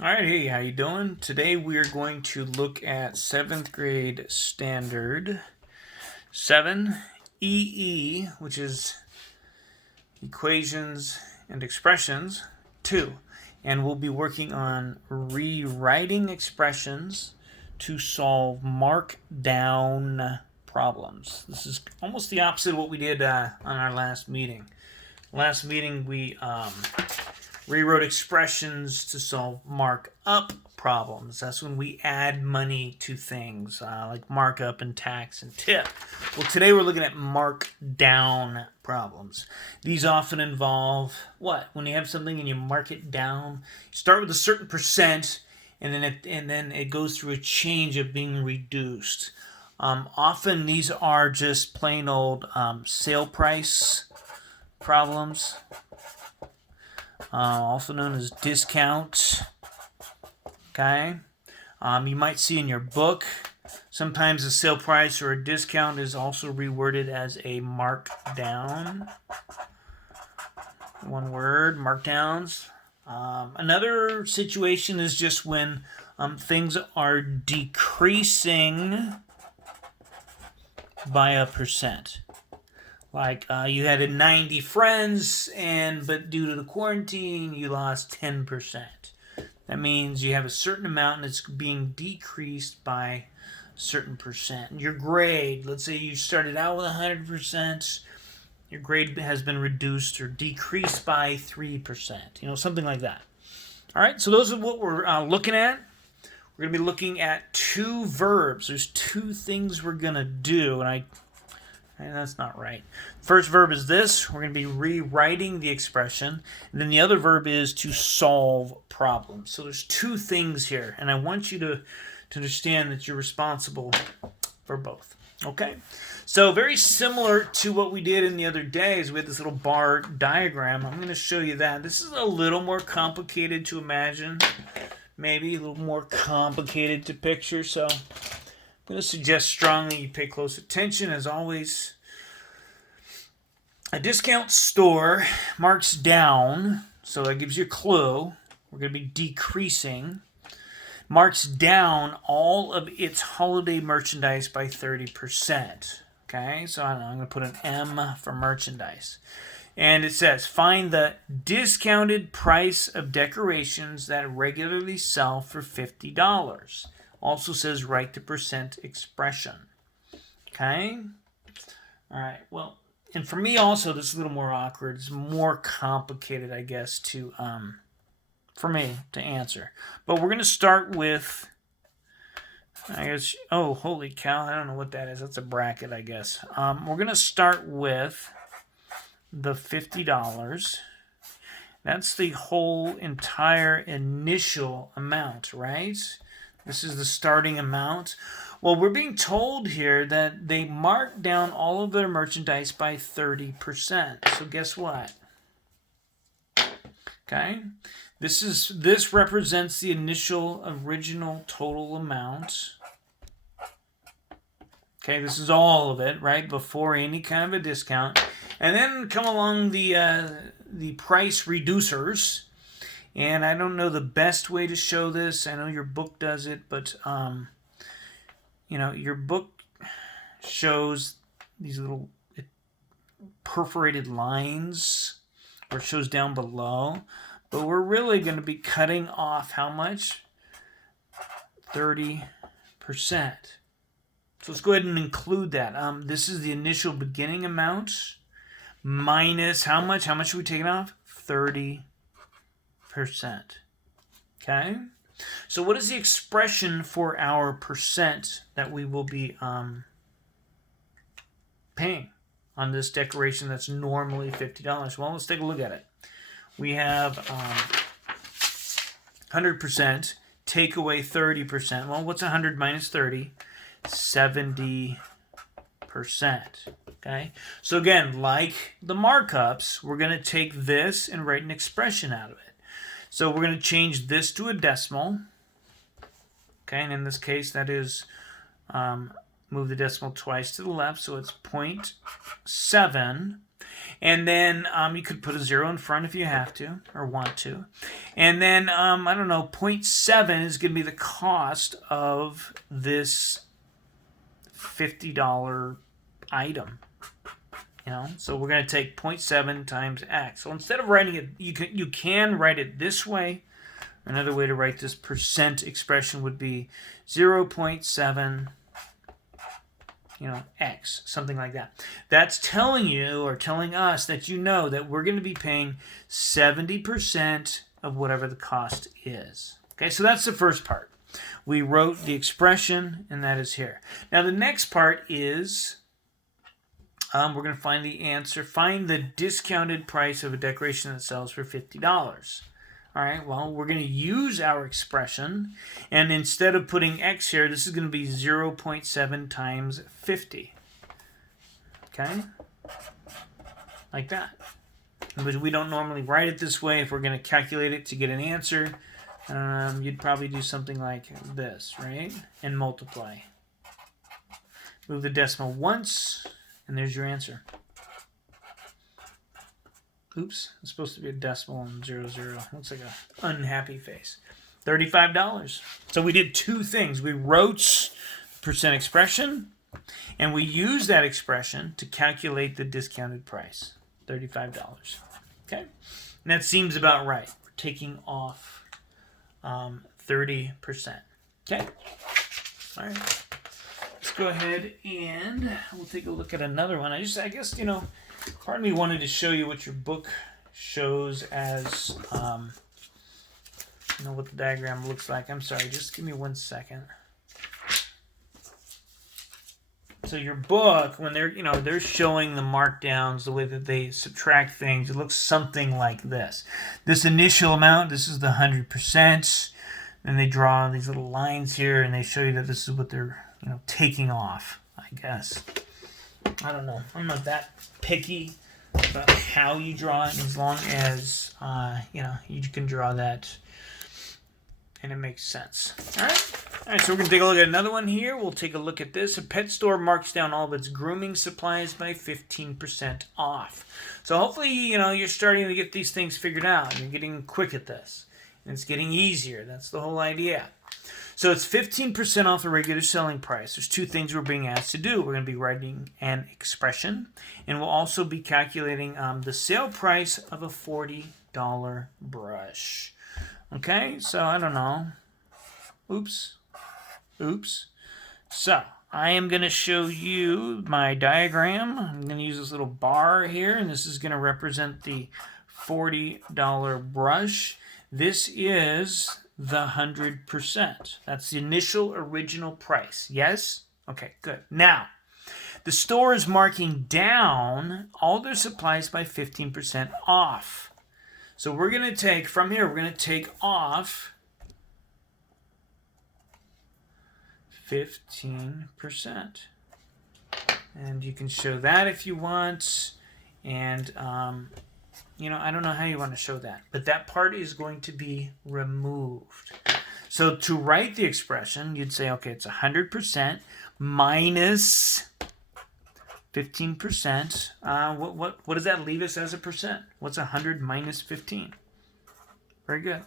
All right, hey, how you doing? Today we are going to look at 7th grade standard 7.EE, which is equations and expressions 2. And we'll be working on rewriting expressions to solve markdown problems. This is almost the opposite of what we did on our last meeting. Last meeting we rewrote expressions to solve markup problems. That's when we add money to things like markup and tax and tip. Well, today we're looking at markdown problems. These often involve what? When you have something and you mark it down, you start with a certain percent, and then it goes through a change of being reduced. Often these are just plain old sale price problems. Also known as discounts. Okay, you might see in your book sometimes a sale price or a discount is also reworded as a markdown. One word, markdowns. Another situation is just when things are decreasing by a percent. Like you had 90 friends, but due to the quarantine, you lost 10%. That means you have a certain amount and it's being decreased by a certain percent. Your grade, let's say you started out with 100%, your grade has been reduced or decreased by 3%. Something like that. All right, so those are what we're looking at. We're going to be looking at two verbs. There's two things we're going to do, and that's not right. First verb is this. We're going to be rewriting the expression. And then the other verb is to solve problems. So there's two things here. And I want you to understand that you're responsible for both. Okay? So very similar to what we did in the other days. We had this little bar diagram. I'm going to show you that. This is a little more complicated to imagine. Maybe a little more complicated to picture. So I'm going to suggest strongly you pay close attention. As always, a discount store marks down, so that gives you a clue. We're going to be decreasing. Marks down all of its holiday merchandise by 30%. Okay, so I'm going to put an M for merchandise. And it says, find the discounted price of decorations that regularly sell for $50. Also says write the percent expression. Okay? All right. Well, and for me also, this is a little more awkward. It's more complicated, I guess, for me to answer. But we're going to start with, oh, holy cow. I don't know what that is. That's a bracket, I guess. We're going to start with the $50. That's the whole entire initial amount, right? This is the starting amount. Well, we're being told here that they marked down all of their merchandise by 30%. So guess what? Okay. This represents the initial original total amount. Okay, this is all of it, right? Before any kind of a discount. And then come along the price reducers. And I don't know the best way to show this. I know your book does it, but your book shows these little perforated lines, or it shows down below. But we're really going to be cutting off how much? 30%. So let's go ahead and include that. This is the initial beginning amount minus how much? How much are we taking off? 30%. Okay? So what is the expression for our percent that we will be paying on this decoration that's normally $50? Well, let's take a look at it. We have 100%, take away 30%. Well, what's 100 minus 30? 70%. Okay? So again, like the markups, we're going to take this and write an expression out of it. So we're going to change this to a decimal. Okay, and in this case, that is move the decimal twice to the left, so it's 0.7. And then you could put a 0 in front if you have to or want to. And then, I don't know, 0.7 is going to be the cost of this $50 item. You know, so we're going to take 0.7 times x. So instead of writing it, you can write it this way. Another way to write this percent expression would be 0.7, x, something like that. That's telling you or telling us that you know that we're going to be paying 70% of whatever the cost is. Okay, so that's the first part. We wrote the expression, and that is here. Now the next part is we're going to find the answer. Find the discounted price of a decoration that sells for $50. All right, well, we're going to use our expression, and instead of putting x here, this is going to be 0.7 times 50. Okay? Like that. But we don't normally write it this way. If we're going to calculate it to get an answer, you'd probably do something like this, right? And multiply. Move the decimal once, and there's your answer. Oops, it's supposed to be a decimal and 00. Looks like an unhappy face. $35. So we did two things. We wrote percent expression, and we used that expression to calculate the discounted price. $35. Okay? And that seems about right. We're taking off 30%. Okay? All right. Let's go ahead and we'll take a look at another one. I guess, part of me wanted to show you what your book shows as, what the diagram looks like. I'm sorry, just give me 1 second. So your book, when they're showing the markdowns, the way that they subtract things, it looks something like this. This initial amount, this is the 100%. Then they draw these little lines here, and they show you that this is what they're, taking off, I guess. I don't know. I'm not that picky about how you draw it, as long as, you can draw that and it makes sense. All right, so we're going to take a look at another one here. We'll take a look at this. A pet store marks down all of its grooming supplies by 15% off. So hopefully, you're starting to get these things figured out. You're getting quick at this. And it's getting easier. That's the whole idea. So it's 15% off the regular selling price. There's two things we're being asked to do. We're going to be writing an expression, and we'll also be calculating the sale price of a $40 brush. Okay, so I don't know. Oops. So I am going to show you my diagram. I'm going to use this little bar here, and this is going to represent the $40 brush. This is the 100%. That's the initial original price. Yes? Okay, good. Now, the store is marking down all their supplies by 15% off. So we're going to take, from here, we're going to take off 15%. And you can show that if you want. And, I don't know how you want to show that, but that part is going to be removed. So to write the expression, you'd say, okay, it's 100% minus 15%. What does that leave us as a percent? What's 100 minus 15? Very good.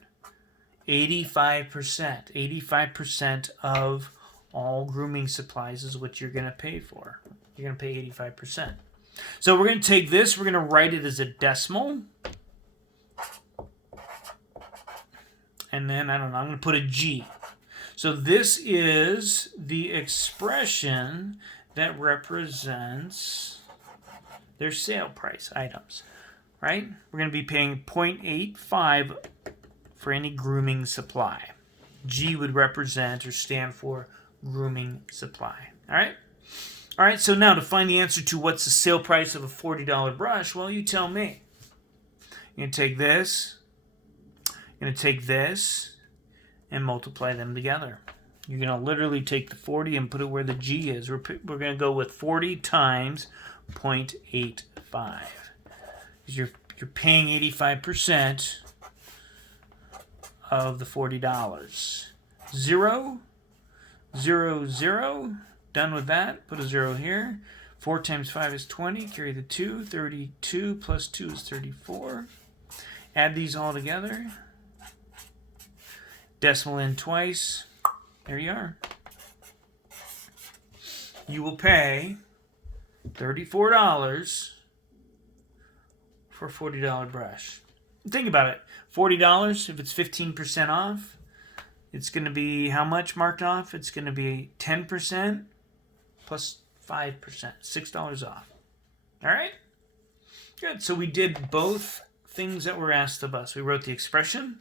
85%. 85% of all grooming supplies is what you're going to pay for. You're going to pay 85%. So we're going to take this, we're going to write it as a decimal. And then, I don't know, I'm going to put a G. So this is the expression that represents their sale price items, right? We're going to be paying 0.85 for any grooming supply. G would represent or stand for grooming supply, all right? All right, so now to find the answer to what's the sale price of a $40 brush, well, you tell me. You're going to take this, and multiply them together. You're going to literally take the 40 and put it where the G is. We're going to go with 40 times 0.85. Because you're paying 85% of the $40. 0, 0, 0. Done with that. Put a 0 here. 4 times 5 is 20. Carry the 2. 32 plus 2 is 34. Add these all together. Decimal in twice. There you are. You will pay $34 for a $40 brush. Think about it. $40, if it's 15% off, it's going to be how much marked off? It's going to be 10% plus 5%, $6 off. All right? Good. So we did both things that were asked of us. We wrote the expression,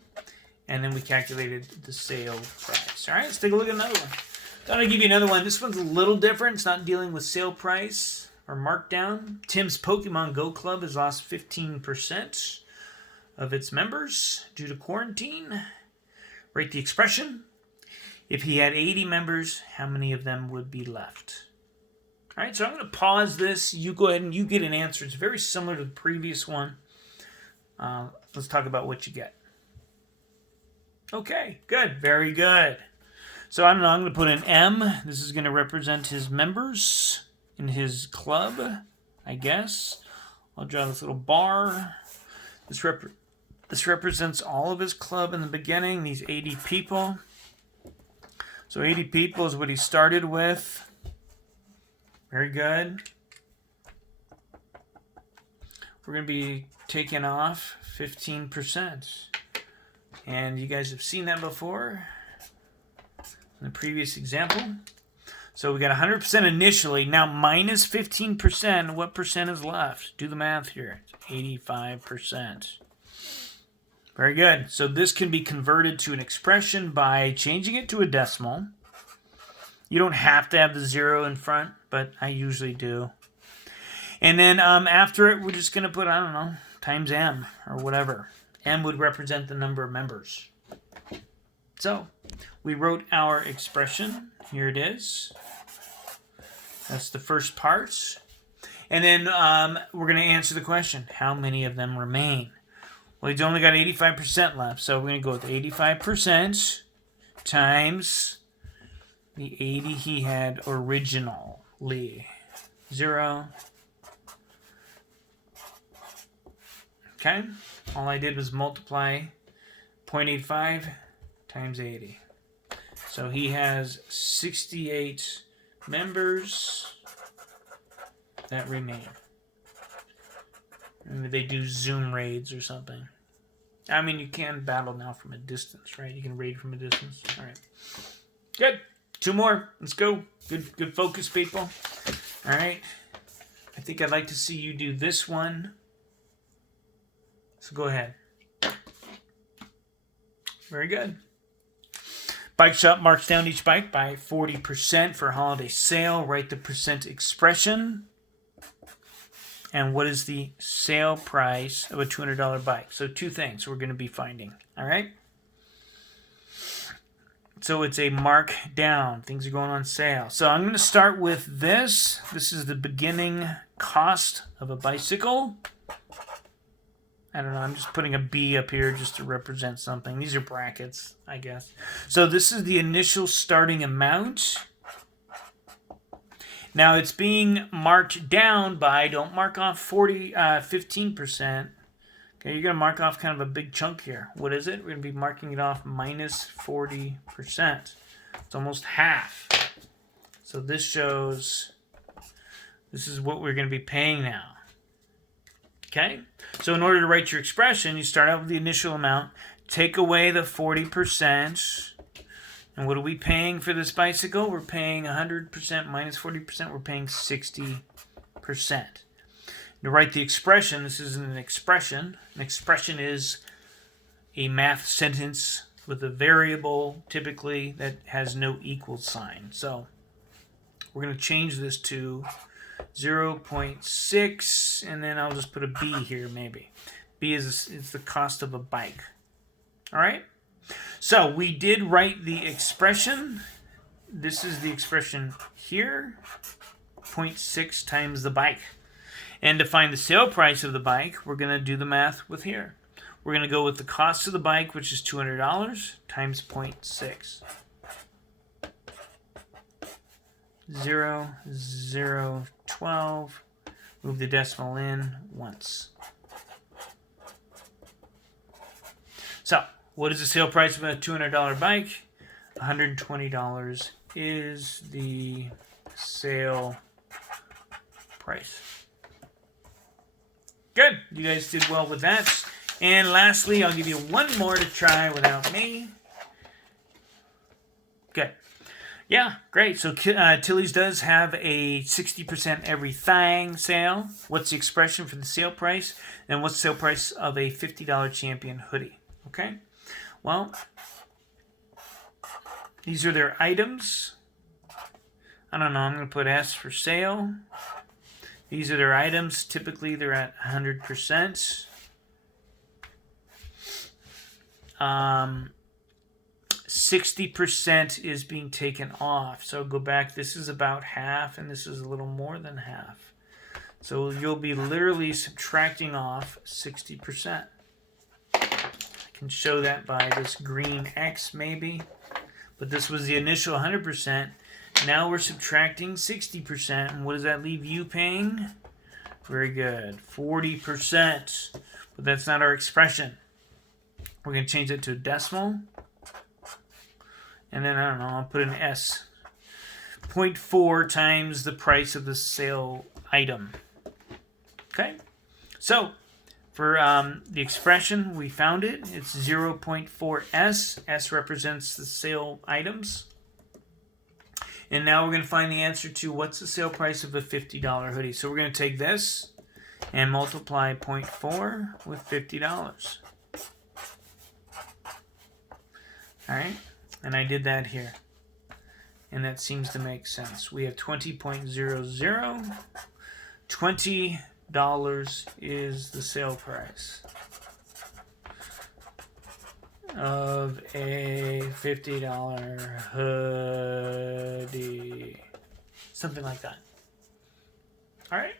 and then we calculated the sale price. All right, let's take a look at another one. I'm going to give you another one. This one's a little different. It's not dealing with sale price or markdown. Tim's Pokemon Go Club has lost 15% of its members due to quarantine. Write the expression. If he had 80 members, how many of them would be left? All right, so I'm going to pause this. You go ahead and you get an answer. It's very similar to the previous one. Let's talk about what you get. Okay, good. Very good. So I'm going to put an M. This is going to represent his members in his club, I guess. I'll draw this little bar. This represents all of his club in the beginning, these 80 people. So 80 people is what he started with. Very good. We're going to be taking off 15%. And you guys have seen that before in the previous example. So we got 100% initially. Now minus 15%. What percent is left? Do the math here. It's 85%. Very good. So this can be converted to an expression by changing it to a decimal. You don't have to have the 0 in front, but I usually do. And then after it, we're just going to put, I don't know, times M or whatever. M would represent the number of members. So we wrote our expression. Here it is. That's the first part. And then we're going to answer the question, how many of them remain? Well, he's only got 85% left, so we're going to go with 85% times the 80 he had originally. 0. Okay? All I did was multiply 0.85 times 80. So he has 68 members that remain. Maybe they do Zoom raids or something. I mean, you can battle now from a distance, right? You can raid from a distance. All right. Good. 2 more. Let's go. Good focus, people. All right. I think I'd like to see you do this one. So go ahead. Very good. Bike shop marks down each bike by 40% for holiday sale. Write the percent expression. And what is the sale price of a $200 bike? So 2 things we're going to be finding. All right. So it's a mark down. Things are going on sale. So I'm going to start with this. This is the beginning cost of a bicycle. I don't know. I'm just putting a B up here just to represent something. These are brackets, I guess. So this is the initial starting amount. Now it's being marked down by, don't mark off 15%. Okay, you're going to mark off kind of a big chunk here. What is it? We're going to be marking it off minus 40%. It's almost half. So this shows this is what we're going to be paying now. Okay? So in order to write your expression, you start out with the initial amount, take away the 40%. And what are we paying for this bicycle? We're paying 100% minus 40%. We're paying 60%. To write the expression, this isn't an expression. An expression is a math sentence with a variable, typically, that has no equal sign. So we're going to change this to 0.6, and then I'll just put a B here, maybe. B is the cost of a bike. All right? So we did write the expression. This is the expression here. 0.6 times the bike. And to find the sale price of the bike, we're going to do the math with here. We're going to go with the cost of the bike, which is $200, times 0.6. 0.0012. Move the decimal in once. So, what is the sale price of a $200 bike? $120 is the sale price. Good. You guys did well with that. And lastly, I'll give you one more to try without me. Good. Yeah, great. So Tilly's does have a 60% everything sale. What's the expression for the sale price? And what's the sale price of a $50 Champion hoodie? Okay. Well, these are their items. I don't know. I'm going to put S for sale. These are their items. Typically, they're at 100%. 60% is being taken off. So go back. This is about half, and this is a little more than half. So you'll be literally subtracting off 60%. I can show that by this green X maybe. But this was the initial 100%. Now we're subtracting 60%. And what does that leave you paying? Very good. 40%. But that's not our expression. We're going to change it to a decimal. And then, I don't know, I'll put an S. 0.4 times the price of the sale item. Okay? So, for the expression, we found it. It's 0.4S. S represents the sale items. And now we're going to find the answer to what's the sale price of a $50 hoodie. So we're going to take this and multiply 0.4 with $50. Alright? And I did that here. And that seems to make sense. We have 20.00. $20 is the sale price of a $50 hoodie. Something like that. All right.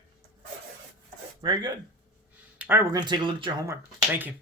Very good. All right, we're going to take a look at your homework. Thank you.